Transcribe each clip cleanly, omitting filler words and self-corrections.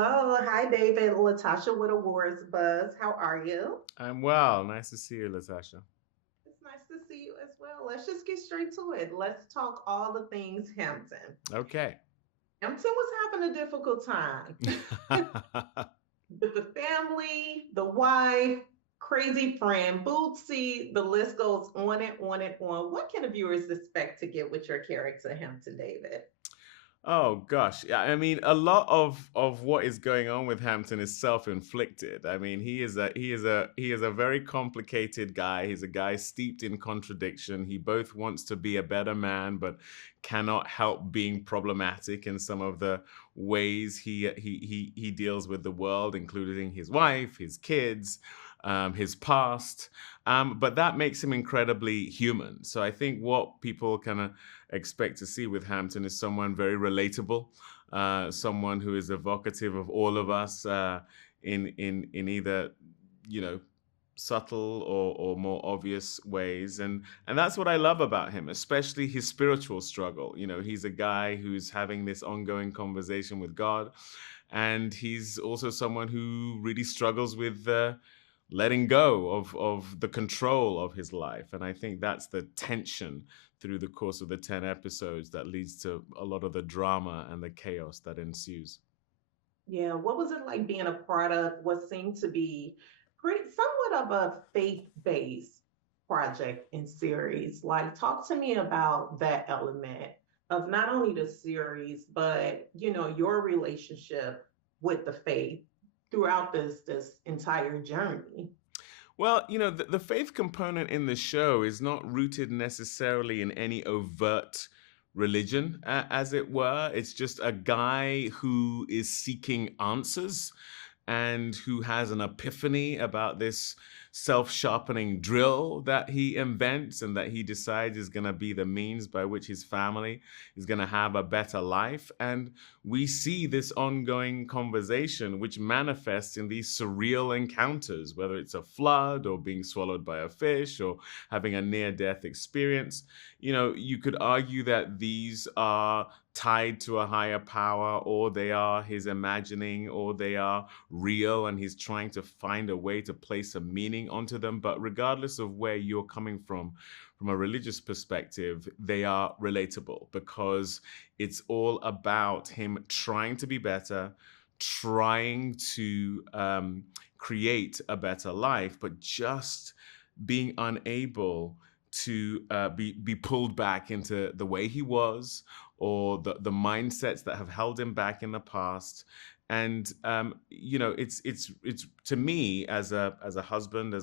Hello. Hi, David. Latasha with Awards Buzz. How are you? I'm well. Nice to see you, Latasha. It's nice to see you as well. Let's just get straight to it. Let's talk all the things Hampton. Okay. Hampton was having a difficult time with the family, the wife, crazy friend, Bootsy. The list goes on and on and on. What can the viewers expect to get with your character, Hampton David? Oh gosh. Yeah, I mean a lot of what is going on with Hampton is self-inflicted. I mean, he is a very complicated guy. He's a guy steeped in contradiction. He both wants to be a better man but cannot help being problematic in some of the ways he deals with the world, including his wife, his kids, his past. But that makes him incredibly human. So I think what people kind of expect to see with Hampton is someone very relatable, someone who is evocative of all of us in either you know subtle or more obvious ways, and that's what I love about him, especially his spiritual struggle. He's a guy who's having this ongoing conversation with God, and he's also someone who really struggles with letting go of the control of his life. And I think that's the tension through the course of the 10 episodes that leads to a lot of the drama and the chaos that ensues. Yeah, what was it like being a part of what seemed to be pretty somewhat of a faith-based project and series? Like, talk to me about that element of not only the series, but your relationship with the faith throughout this entire journey. Well, the faith component in the show is not rooted necessarily in any overt religion, as it were. It's just a guy who is seeking answers and who has an epiphany about this self sharpening drill that he invents and that he decides is going to be the means by which his family is going to have a better life. And we see this ongoing conversation, which manifests in these surreal encounters, whether it's a flood or being swallowed by a fish or having a near death experience. You could argue that these are tied to a higher power, or they are his imagining, or they are real, and he's trying to find a way to place a meaning onto them. But regardless of where you're coming from a religious perspective, they are relatable because it's all about him trying to be better, trying to create a better life, but just being unable to be pulled back into the way he was, or the mindsets that have held him back in the past. And it's to me, as a husband,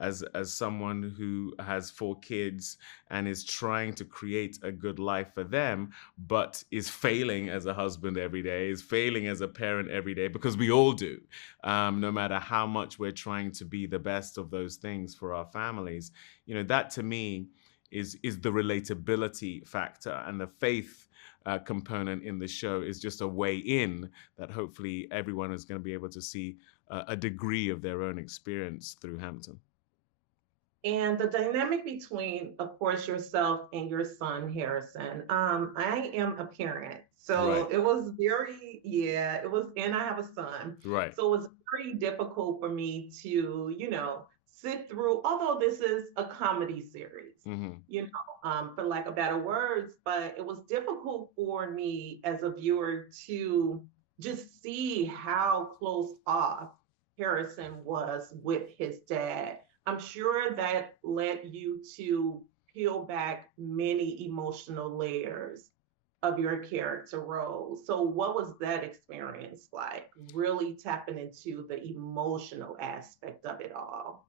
as someone who has 4 kids and is trying to create a good life for them, but is failing as a husband every day, is failing as a parent every day, because we all do. No matter how much we're trying to be the best of those things for our families, that to me is the relatability factor, and the faith component in the show is just a way in that hopefully everyone is going to be able to see a degree of their own experience through Hampton. And the dynamic between, of course, yourself and your son, Harrison. I am a parent. So Right. it was very, yeah, it was, and I have a son. Right. So it was very difficult for me to, sit through, although this is a comedy series, Hmm. for lack of better words, but it was difficult for me as a viewer to just see how close off Harrison was with his dad. I'm sure that led you to peel back many emotional layers of your character role. So, what was that experience like? Really tapping into the emotional aspect of it all.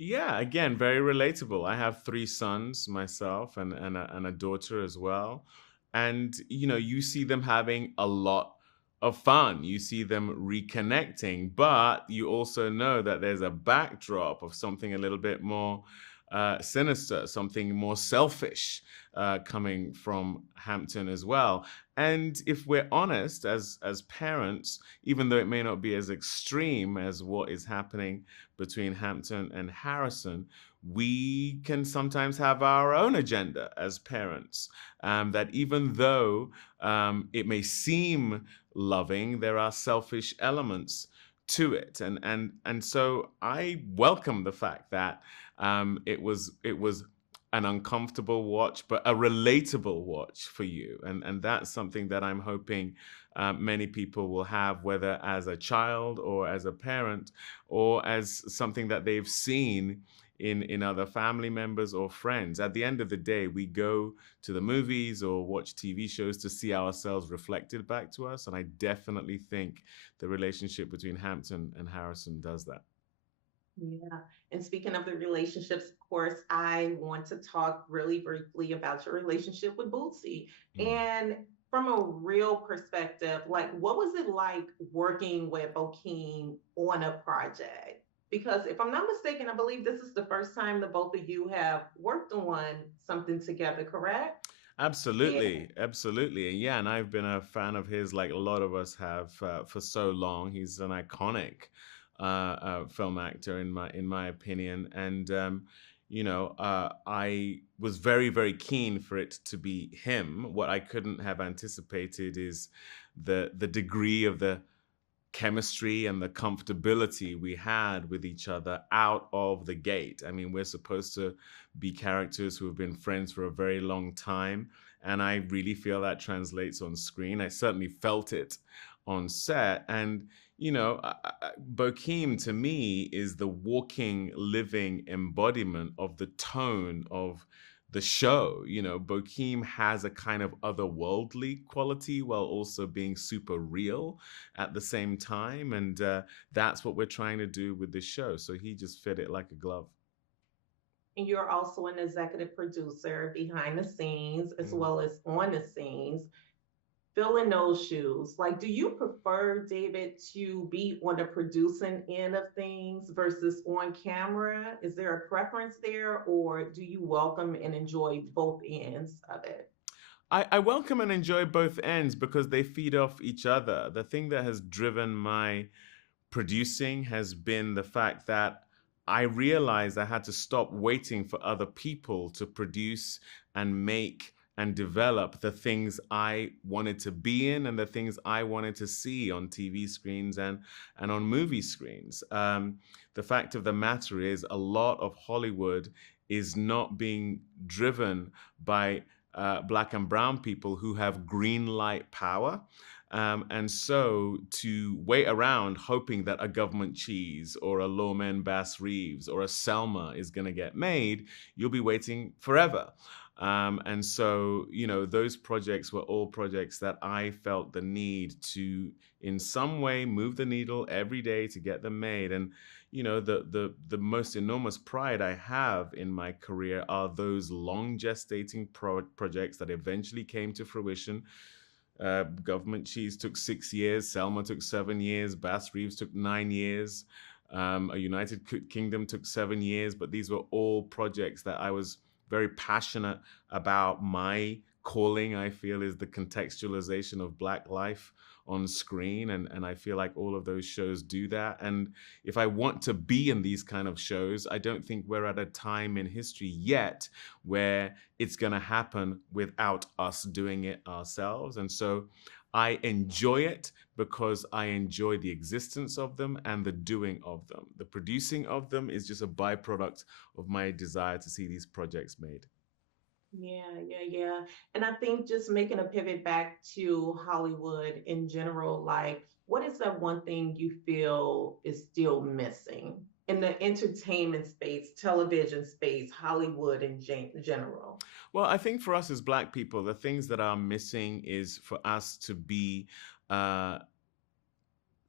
Yeah, again, very relatable. I have 3 sons myself, and a daughter as well. And, you see them having a lot of fun. You see them reconnecting, but you also know that there's a backdrop of something a little bit more sinister, something more selfish coming from Hampton as well. And if we're honest, as parents, even though it may not be as extreme as what is happening between Hampton and Harrison, we can sometimes have our own agenda as parents. That even though it may seem loving, there are selfish elements to it, and so I welcome the fact that it was an uncomfortable watch, but a relatable watch for you, and that's something that I'm hoping many people will have, whether as a child or as a parent, or as something that they've seen in other family members or friends. At the end of the day, we go to the movies or watch TV shows to see ourselves reflected back to us, and I definitely think the relationship between Hampton and Harrison does that. Yeah. And speaking of the relationships, of course, I want to talk really briefly about your relationship with Bootsy. Mm. And from a real perspective, like what was it like working with Bokeem on a project? Because if I'm not mistaken, I believe this is the first time the both of you have worked on something together, correct? Yeah. Absolutely, absolutely, and yeah, and I've been a fan of his, like a lot of us have, for so long. He's an iconic film actor, in my opinion, and I was very, very keen for it to be him. What I couldn't have anticipated is the degree of the chemistry and the comfortability we had with each other out of the gate. I mean, we're supposed to be characters who have been friends for a very long time. And I really feel that translates on screen. I certainly felt it on set. And, Bokeem to me is the walking, living embodiment of the tone of the show. Bokeem has a kind of otherworldly quality while also being super real at the same time. And that's what we're trying to do with this show. So he just fit it like a glove. And you're also an executive producer behind the scenes as Mm. well as on the scenes. Filling those shoes, like, do you prefer, David, to be on the producing end of things versus on camera? Is there a preference there, or do you welcome and enjoy both ends of it? I welcome and enjoy both ends because they feed off each other. The thing that has driven my producing has been the fact that I realized I had to stop waiting for other people to produce and make and develop the things I wanted to be in and the things I wanted to see on TV screens and on movie screens. The fact of the matter is, a lot of Hollywood is not being driven by black and brown people who have green light power. And so to wait around hoping that a government cheese or a Lawman Bass Reeves or a Selma is going to get made, you'll be waiting forever. And so, those projects were all projects that I felt the need to, in some way, move the needle every day to get them made. And, the most enormous pride I have in my career are those long gestating projects that eventually came to fruition. Government Cheese took 6 years, Selma took 7 years, Bass Reeves took 9 years, a United Kingdom took 7 years, but these were all projects that I was very passionate about. My calling, I feel, is the contextualization of Black life on screen, and I feel like all of those shows do that. And if I want to be in these kind of shows, I don't think we're at a time in history yet where it's going to happen without us doing it ourselves. And so I enjoy it because I enjoy the existence of them and the doing of them. The producing of them is just a byproduct of my desire to see these projects made. Yeah, yeah, yeah. And I think just making a pivot back to Hollywood in general, like, what is that one thing you feel is still missing in the entertainment space, television space, Hollywood in general? Well, I think for us as Black people, the things that are missing is for us uh,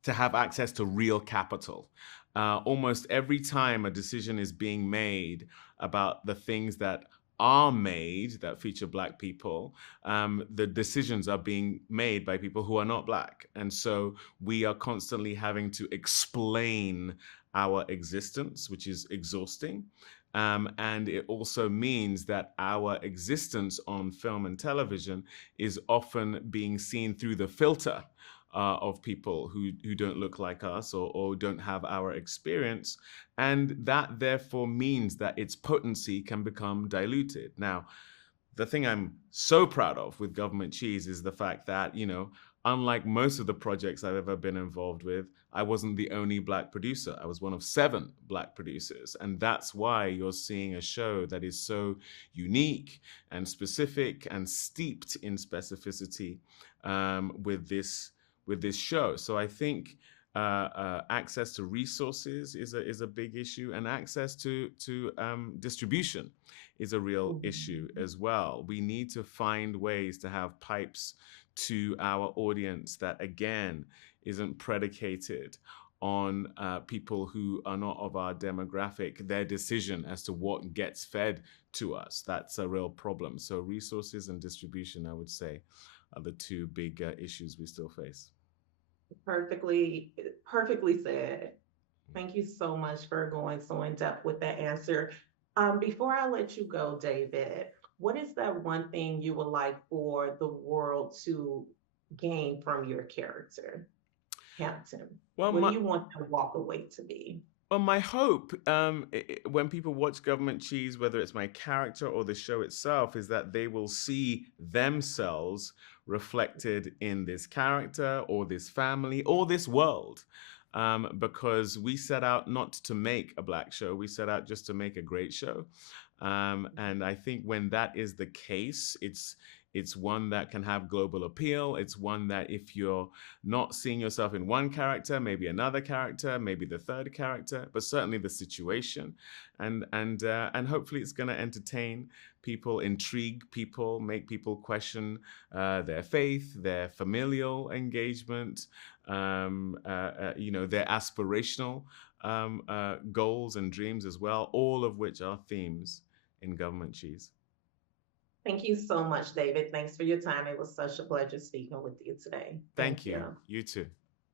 to have access to real capital. Almost every time a decision is being made about the things that are made that feature Black people, the decisions are being made by people who are not Black. And so we are constantly having to explain our existence, which is exhausting. And it also means that our existence on film and television is often being seen through the filter of people who don't look like us, or don't have our experience. And that therefore means that its potency can become diluted. Now, the thing I'm so proud of with Government Cheese is the fact that, unlike most of the projects I've ever been involved with, I wasn't the only Black producer. I was one of 7 Black producers. And that's why you're seeing a show that is so unique and specific and steeped in specificity with this show. So I think access to resources is a big issue, and access to distribution is a real issue Mhm. as well. We need to find ways to have pipes to our audience that, again, isn't predicated on people who are not of our demographic, their decision as to what gets fed to us. That's a real problem. So resources and distribution, I would say, are the two big issues we still face. Perfectly, perfectly said. Thank you so much for going so in depth with that answer. Before I let you go, David, what is that one thing you would like for the world to gain from your character, Hampton? Well, What do my you want their walk away to be? Well, my hope, when people watch Government Cheese, whether it's my character or the show itself, is that they will see themselves reflected in this character or this family or this world. Because we set out not to make a Black show, we set out just to make a great show. And I think when that is the case, it's one that can have global appeal. It's one that, if you're not seeing yourself in one character, maybe another character, maybe the third character, but certainly the situation, and hopefully it's going to entertain people, intrigue people, make people question their faith, their familial engagement, their aspirational goals and dreams as well, all of which are themes in Government Cheese. Thank you so much, David. Thanks for your time. It was such a pleasure speaking with you today. Thank Thank you. you. You too.